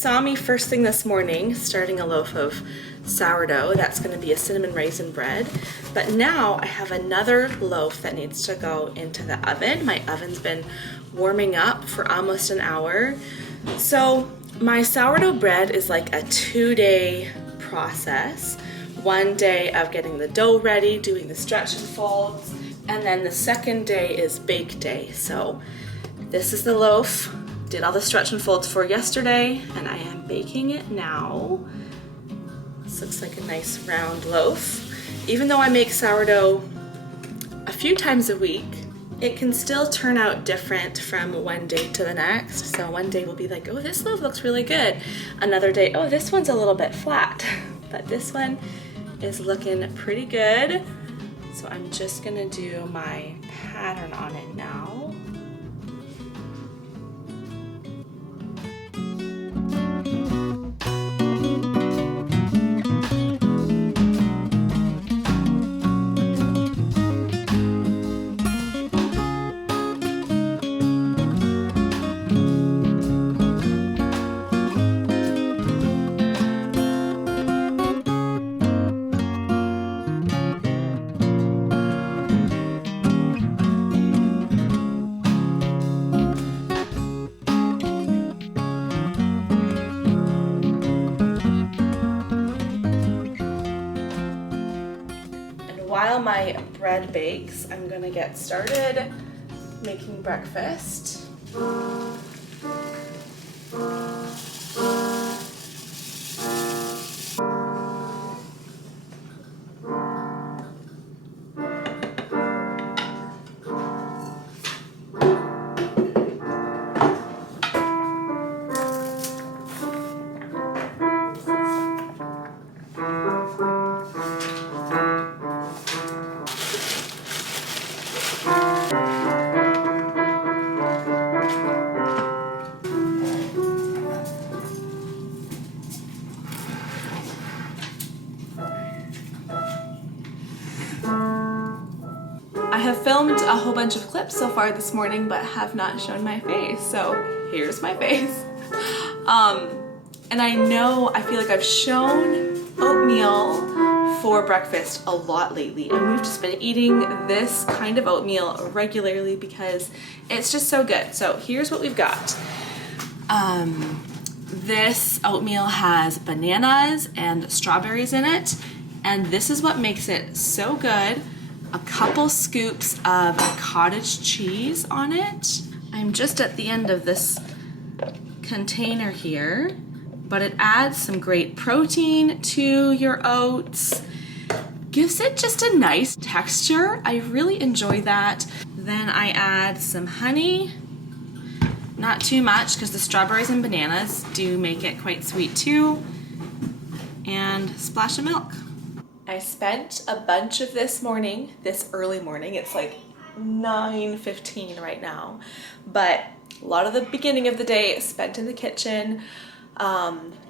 saw me first thing this morning starting a loaf of sourdough. That's going to be a cinnamon raisin bread. But now I have another loaf that needs to go into the oven. My oven's been warming up for almost an hour. So my sourdough bread is like a 2-day process. 1 day of getting the dough ready, doing the stretch and folds, and then the second day is bake day. So this is the loaf. Did all the stretch and folds for yesterday, and I am baking it now. This looks like a nice round loaf. Even though I make sourdough a few times a week, it can still turn out different from one day to the next. So one day we'll be like, oh, this loaf looks really good. Another day, oh, this one's a little bit flat. But this one is looking pretty good. So I'm just gonna do my pattern on it now. While my bread bakes, I'm gonna get started making breakfast. I have filmed a whole bunch of clips so far this morning, but have not shown my face. So here's my face. And I feel like I've shown oatmeal for breakfast a lot lately, and we've just been eating this kind of oatmeal regularly because it's just so good. So here's what we've got. This oatmeal has bananas and strawberries in it, and this is what makes it so good. A couple scoops of cottage cheese on it. I'm just at the end of this container here, but it adds some great protein to your oats. Gives it just a nice texture. I really enjoy that. Then I add some honey, not too much because the strawberries and bananas do make it quite sweet too, and a splash of milk. I spent a bunch of this early morning, it's like 9:15 right now, but a lot of the beginning of the day spent in the kitchen.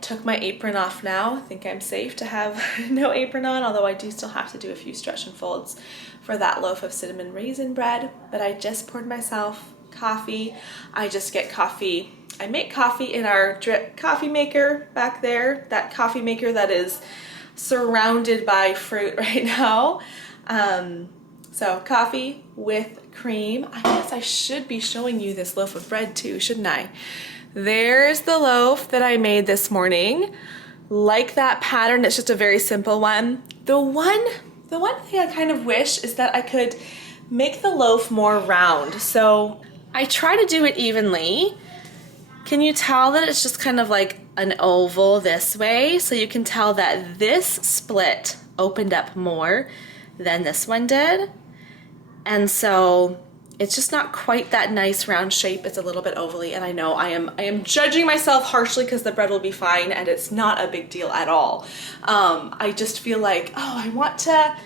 Took my apron off now. I think I'm safe to have no apron on, although I do still have to do a few stretch and folds for that loaf of cinnamon raisin bread. But I just poured myself coffee. I just get coffee. I make coffee in our drip coffee maker back there, that coffee maker that is surrounded by fruit right now. So coffee with cream. I guess I should be showing you this loaf of bread too, shouldn't I? There's the loaf that I made this morning. Like that pattern, it's just a very simple one. The one thing I kind of wish is that I could make the loaf more round. So I try to do it evenly. Can you tell that it's just kind of like an oval this way? So you can tell that this split opened up more than this one did. And so it's just not quite that nice round shape. It's a little bit ovally, and I know I am judging myself harshly because the bread will be fine and it's not a big deal at all. I just feel like, oh, I want to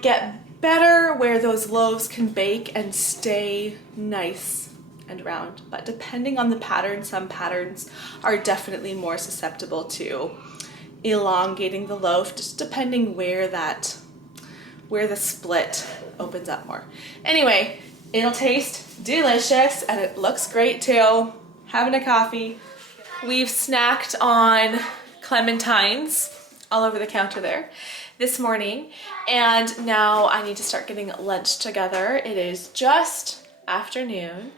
get better where those loaves can bake and stay nice and round. But depending on the pattern, some patterns are definitely more susceptible to elongating the loaf, just depending where the split opens up more. Anyway, it'll taste delicious and it looks great too. Having a coffee. We've snacked on clementines all over the counter there this morning, and now I need to start getting lunch together. It is just afternoon,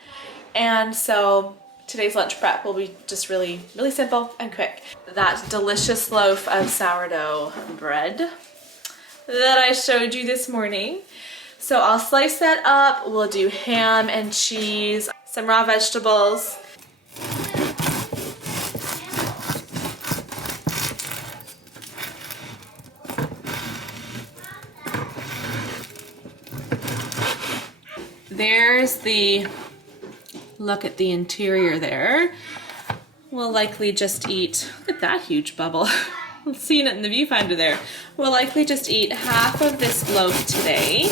and so today's lunch prep will be just really simple and quick. That delicious loaf of sourdough bread that I showed you this morning. So I'll slice that up. We'll do ham and cheese, some raw vegetables. There's the look at the interior there. We'll likely just eat, look at that huge bubble. Seeing it in the viewfinder there. We'll likely just eat half of this loaf today.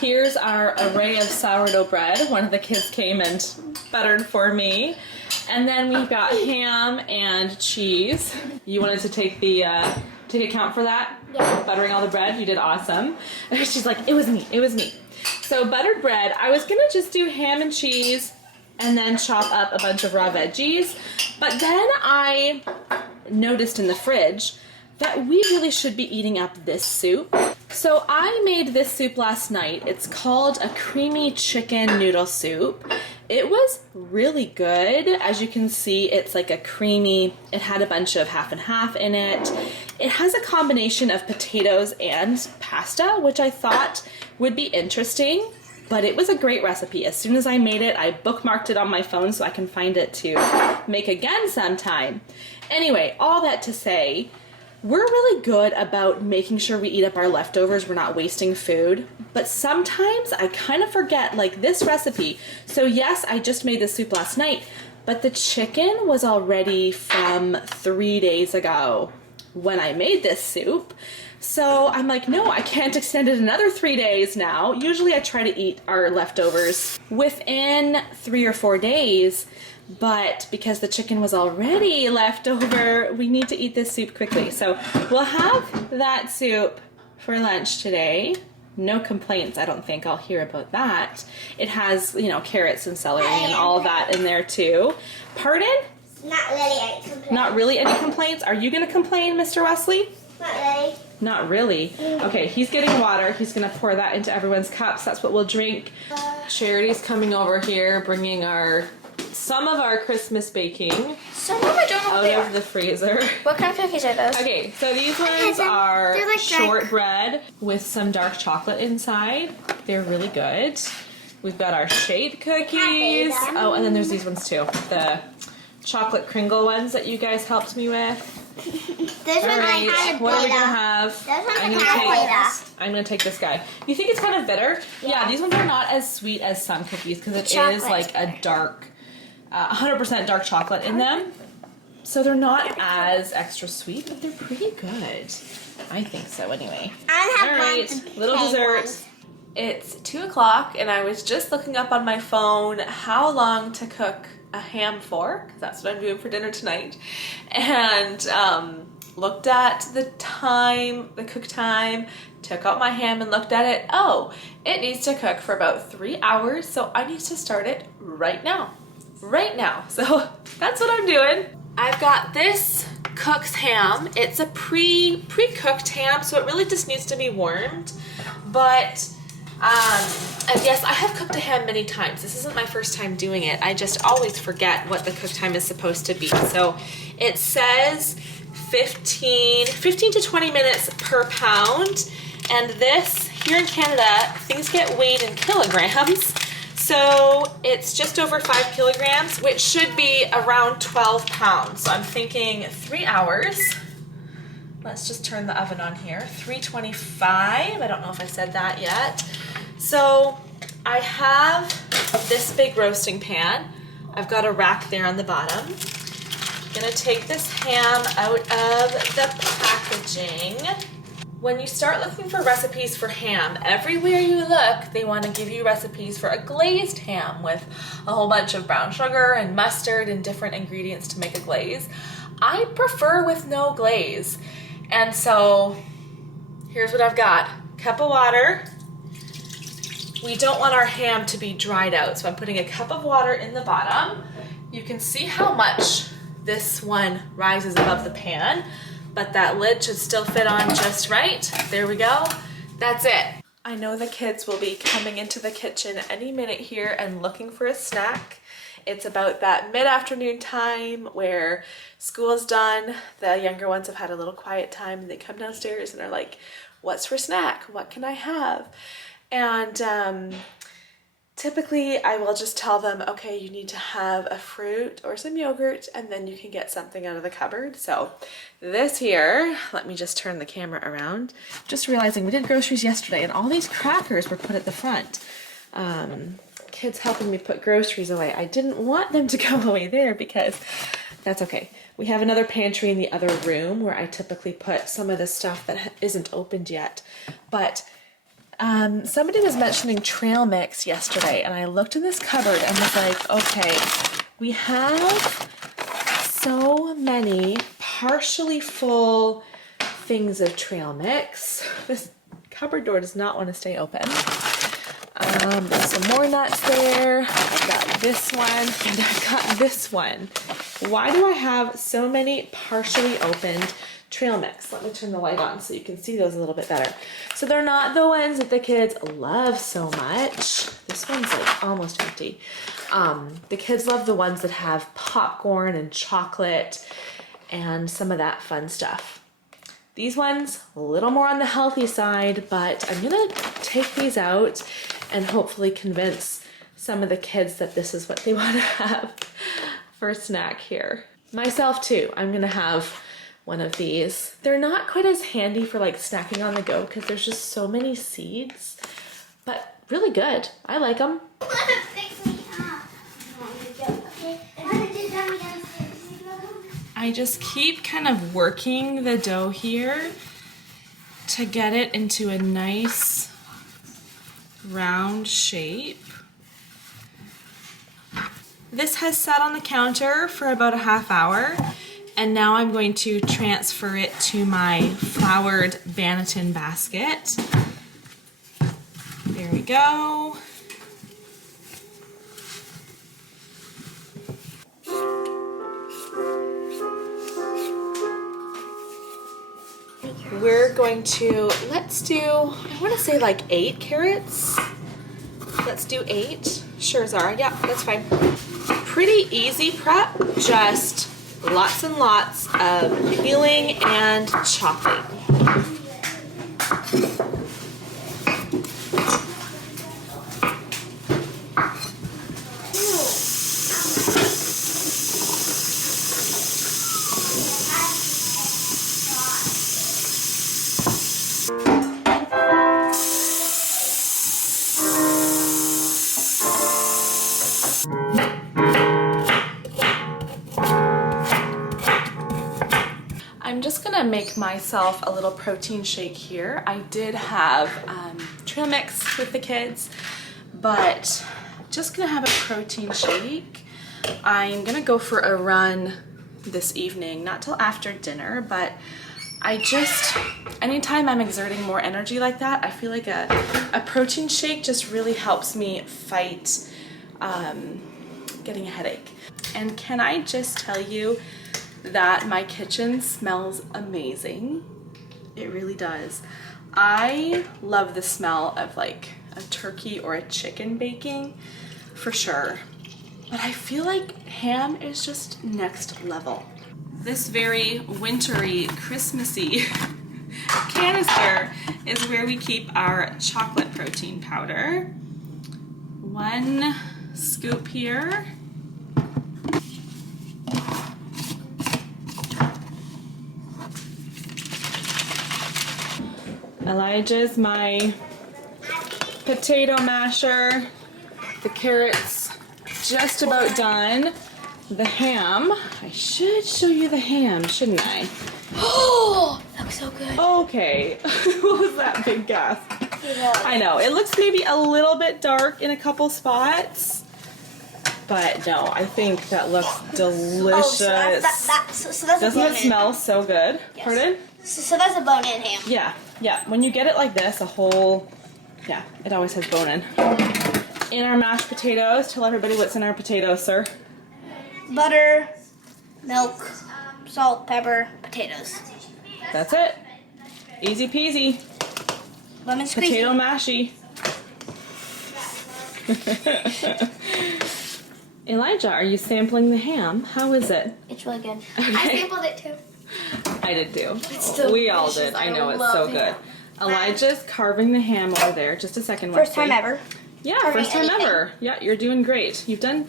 Here's our array of sourdough bread. One of the kids came and buttered for me. And then we've got ham and cheese. You wanted to take account for that? Yeah. Buttering all the bread? You did awesome. She's like, it was me. So buttered bread, I was gonna just do ham and cheese and then chop up a bunch of raw veggies. But then I noticed in the fridge that we really should be eating up this soup. So I made this soup last night. It's called a creamy chicken noodle soup. It was really good. As you can see, it's like a creamy, it had a bunch of half and half in it. It has a combination of potatoes and pasta, which I thought would be interesting, but it was a great recipe. As soon as I made it, I bookmarked it on my phone so I can find it to make again sometime. Anyway, all that to say, we're really good about making sure we eat up our leftovers. We're not wasting food. But sometimes I kind of forget, like this recipe. So yes, I just made this soup last night, but the chicken was already from 3 days ago when I made this soup. So I'm like, no, I can't extend it another 3 days now. Usually I try to eat our leftovers within 3 or 4 days. But because the chicken was already left over, we need to eat this soup quickly. So we'll have that soup for lunch today. No complaints, I don't think I'll hear about that. It has, you know, carrots and celery and all of that in there too. Pardon? Not really any complaints. Not really any complaints? Are you going to complain, Mr. Wesley? Not really. Not really. Okay, he's getting water. He's going to pour that into everyone's cups. That's what we'll drink. Charity's coming over here, bringing some of our Christmas baking Some of them I don't know what they out of are. the freezer. What kind of cookies are those? Okay, so these ones them. are They're like shortbread with some dark chocolate inside. They're really good. We've got our shade cookies. them. Oh, and then there's these ones too. The chocolate Kringle ones that you guys helped me with. This one I had a What are we beta. gonna have? This one's I'm a gonna calculator. I'm gonna take this guy. You think it's kind of bitter? Yeah, these ones are not as sweet as some cookies because it is Chocolate's like a dark, 100% dark chocolate in them. So they're not as extra sweet, but they're pretty good. I think so anyway. I have All one right, of the little plain dessert. ones. It's 2 o'clock and I was just looking up on my phone how long to cook a ham for, because that's what I'm doing for dinner tonight, and looked at the time, the cook time, took out my ham and looked at it. Oh, it needs to cook for about 3 hours, so I need to start it right now. So that's what I'm doing. I've got this cook's ham. It's a pre-cooked ham, so it really just needs to be warmed. But and yes, I have cooked a ham many times. This isn't my first time doing it. I just always forget what the cook time is supposed to be. So it says 15 to 20 minutes per pound. And this, here in Canada, things get weighed in kilograms. So it's just over 5 kilograms, which should be around 12 pounds. So I'm thinking 3 hours. Let's just turn the oven on here. 325. I don't know if I said that yet. So I have this big roasting pan. I've got a rack there on the bottom. I'm gonna take this ham out of the packaging. When you start looking for recipes for ham, everywhere you look, they want to give you recipes for a glazed ham with a whole bunch of brown sugar and mustard and different ingredients to make a glaze. I prefer with no glaze. And so here's what I've got. Cup of water, we don't want our ham to be dried out. So I'm putting a cup of water in the bottom. You can see how much this one rises above the pan, but that lid should still fit on just right. There we go. That's it. I know the kids will be coming into the kitchen any minute here and looking for a snack. It's about that mid-afternoon time where school's done. The younger ones have had a little quiet time. They come downstairs and are like, what's for snack? What can I have? And typically I will just tell them, okay, you need to have a fruit or some yogurt, and then you can get something out of the cupboard. So this here, let me just turn the camera around. Just realizing we did groceries yesterday and all these crackers were put at the front. Kids helping me put groceries away. I didn't want them to go away there because that's okay. We have another pantry in the other room where I typically put some of the stuff that isn't opened yet. But somebody was mentioning trail mix yesterday, and I looked in this cupboard and was like, okay, we have so many partially full things of trail mix. This cupboard door does not want to stay open. There's some more nuts there. I've got this one, and I've got this one. Why do I have so many partially opened trail mix? Let me turn the light on so you can see those a little bit better. So they're not the ones that the kids love so much. This one's like almost empty. The kids love the ones that have popcorn and chocolate and some of that fun stuff. These ones, a little more on the healthy side, but I'm gonna take these out and hopefully convince some of the kids that this is what they want to have for a snack here. Myself too, I'm gonna have one of these. They're not quite as handy for like snacking on the go because there's just so many seeds, but really good. I like them. I just keep kind of working the dough here to get it into a nice round shape. This has sat on the counter for about a half hour, and now I'm going to transfer it to my floured Banneton basket. There we go. We're going to, let's do, I want to say like 8 carrots. Let's do 8. Sure, Zara. Yeah, that's fine. Pretty easy prep, just lots and lots of peeling and chopping. I'm just gonna make myself a little protein shake here. I did have trail mix with the kids, but just gonna have a protein shake. I'm gonna go for a run this evening, not till after dinner, but I just, anytime I'm exerting more energy like that, I feel like a protein shake just really helps me fight getting a headache. And can I just tell you that my kitchen smells amazing? It really does. I love the smell of like a turkey or a chicken baking for sure, but I feel like ham is just next level. This very wintry, Christmassy canister is where we keep our chocolate protein powder. 1 scoop here. Elijah's my potato masher. The carrots just about done. The ham, I should show you the ham, shouldn't I? Oh, that looks so good. Okay, what was that big gasp? Yeah. I know, it looks maybe a little bit dark in a couple spots, but no, I think that looks delicious. Oh, so that's Doesn't a it smell so good? Yes. Pardon? So that's a bone-in ham. Yeah, yeah. When you get it like this, a whole Yeah, it always has bone in. In our mashed potatoes, tell everybody what's in our potatoes, sir. Butter, milk, salt, pepper, potatoes. That's it. Easy peasy. Lemon squeezy. Potato mashy. Elijah, are you sampling the ham? How is it? It's really good. Okay. I sampled it too. I did too. It's so We all delicious. did. I know it's love so it. good. Elijah's carving the ham over there. Just a second. First Lexi. time ever. Yeah, Carving first time anything. ever. Yeah, you're doing great. You've done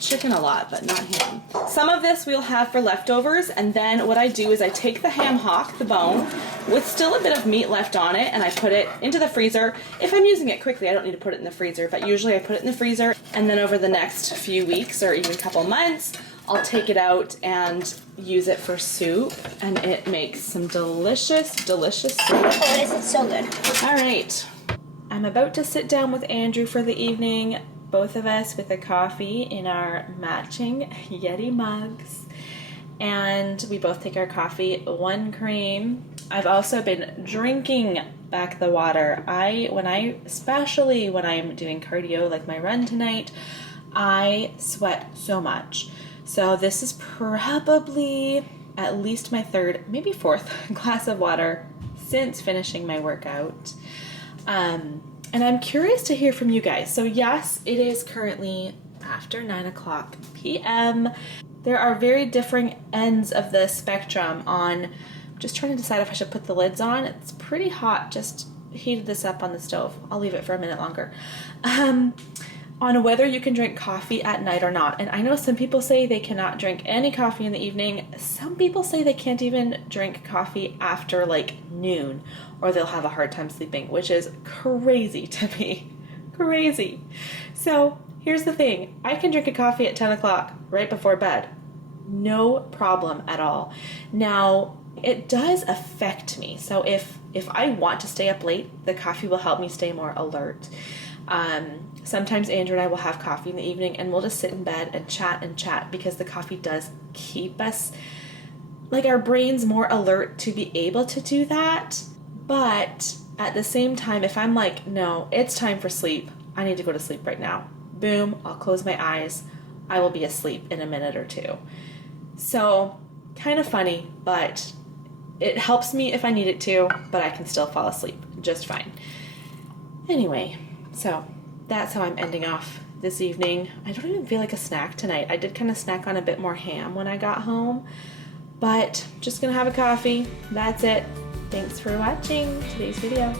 chicken a lot, but not ham. Some of this we'll have for leftovers, and then what I do is I take the ham hock, the bone, with still a bit of meat left on it, and I put it into the freezer. If I'm using it quickly, I don't need to put it in the freezer, but usually I put it in the freezer, and then over the next few weeks or even couple months, I'll take it out and use it for soup, and it makes some delicious, delicious soup. Oh, it is. It's so good. All right, I'm about to sit down with Andrew for the evening, both of us with a coffee in our matching Yeti mugs, and we both take our coffee, 1 cream. I've also been drinking back the water. Especially when I'm doing cardio like my run tonight, I sweat so much. So this is probably at least my 3rd, maybe 4th glass of water since finishing my workout. And I'm curious to hear from you guys. So yes, it is currently after 9:00 p.m. There are very differing ends of the spectrum on just trying to decide if I should put the lids on. It's pretty hot, just heated this up on the stove. I'll leave it for a minute longer. On whether you can drink coffee at night or not. And I know some people say they cannot drink any coffee in the evening. Some people say they can't even drink coffee after like noon, or they'll have a hard time sleeping, which is crazy to me. Crazy. So here's the thing. I can drink a coffee at 10 o'clock right before bed. No problem at all. Now, it does affect me. So if I want to stay up late, the coffee will help me stay more alert. Sometimes Andrew and I will have coffee in the evening and we'll just sit in bed and chat because the coffee does keep us, like, our brains more alert to be able to do that. But at the same time, if I'm like, no, it's time for sleep, I need to go to sleep right now. Boom, I'll close my eyes. I will be asleep in a minute or two. So kind of funny, but it helps me if I need it to, but I can still fall asleep just fine. Anyway, so that's how I'm ending off this evening. I don't even feel like a snack tonight. I did kind of snack on a bit more ham when I got home, but just gonna have a coffee. That's it. Thanks for watching today's video.